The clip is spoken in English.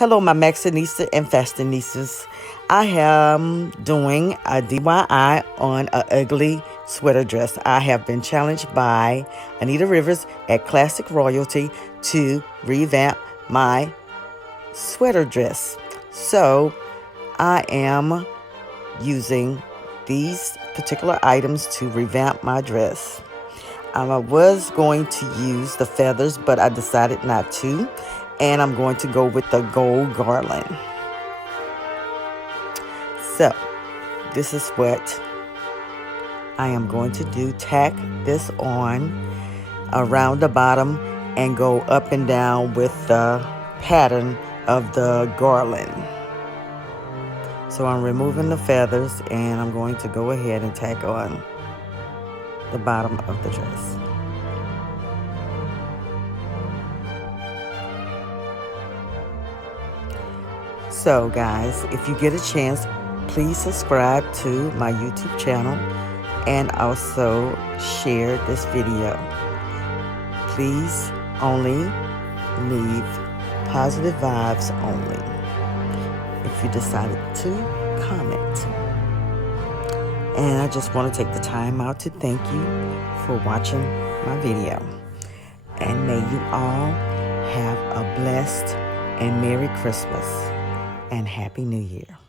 Hello, my Maxinista and Fastinistas. I am doing a DIY on an ugly sweater dress. I have been challenged by Anita Rivers at Classic Royalty to revamp my sweater dress. So I am using these particular items to revamp my dress. I was going to use the feathers, but I decided not to. And I'm going to go with the gold garland. So, this is what I am going to do. Tack this on around the bottom and go up and down with the pattern of the garland. So I'm removing the feathers and I'm going to go ahead and tack on the bottom of the dress. So guys, if you get a chance, please subscribe to my YouTube channel and also share this video. Please only leave positive vibes only if you decided to comment. And I just want to take the time out to thank you for watching my video. And may you all have a blessed and Merry Christmas and Happy New Year.